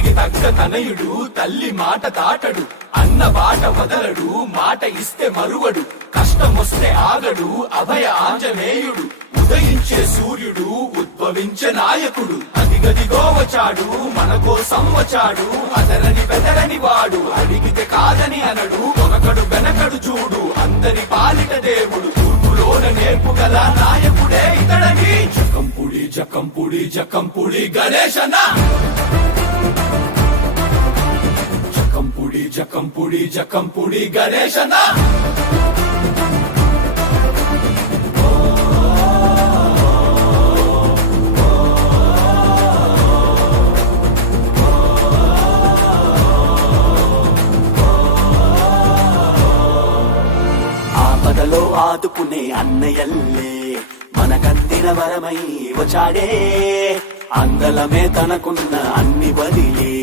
తండ్రికి తగ్గ తనయుడు తల్లి మాట తాటడు, అన్న బాట వదలడు, మాట ఇస్తే మరువడు, కష్టమొస్తే ఆగడు, అభయ ఆంజనేయుడు, ఉదయించే సూర్యుడు, ఉద్భవించే నాయకుడు, అదిగదిగో వచ్చాడు, మన కోసం వచ్చాడు, అదరని బెదరని వాడు, అడిగితే కాదని అనడు, కొనకడు వెనకడు చూడు, అందరి పాలిట దేవుడు, తూర్పులోన నేర్పు గల నాయకుడే ఇతడని. జకంపుడి జకంపుడి జకంపుడి గణేశన, జకంపుడి జకంపుడి జకంపుడి గణేశన. ఆపదలో ఆదుకునే అన్నయల్లే మనకందిన వరమై వచ్చాడే, అందలమే తనకున్న అన్ని వదిలి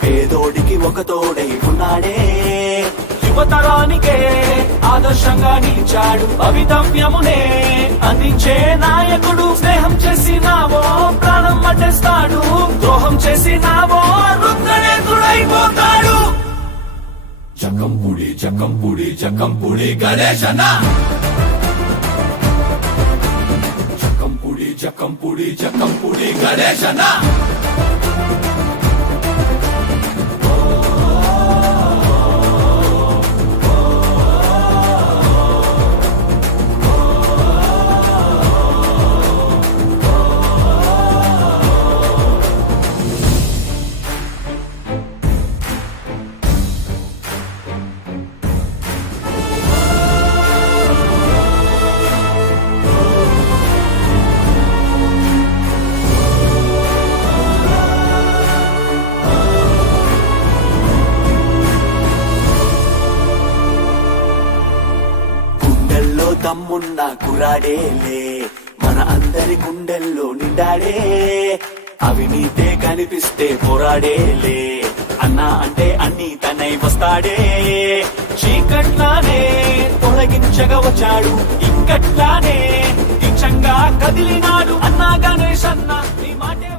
పేదోడికి ఒక తోడై ఉన్నాడే, యువతరానికే ఆదర్శంగా నిలిచాడు, భవితవ్యమునే అందించే నాయకుడు, స్నేహం చేసినావో ప్రాణం పట్టేస్తాడు, ద్రోహం చేసినావో రుద్రనేతుడైపోతాడు. జకంపుడి జకంపుడి జకంపుడి గణేశన, జకంపుడి జకంపుడి జకంపుడి గణేశన. దమ్మున్న కురాడేలే మన అందరి గుండెల్లో నిండాడే, అవినీతే కనిపిస్తే పోరాడేలే, అన్నా అంటే అన్ని తనై వస్తాడే, చీకట్లానే తొలగించగా వచ్చాడు, ఇంకట్లానే తీక్షంగా కదిలినాడు, అన్నా గణేష్ అన్న నీ మాటే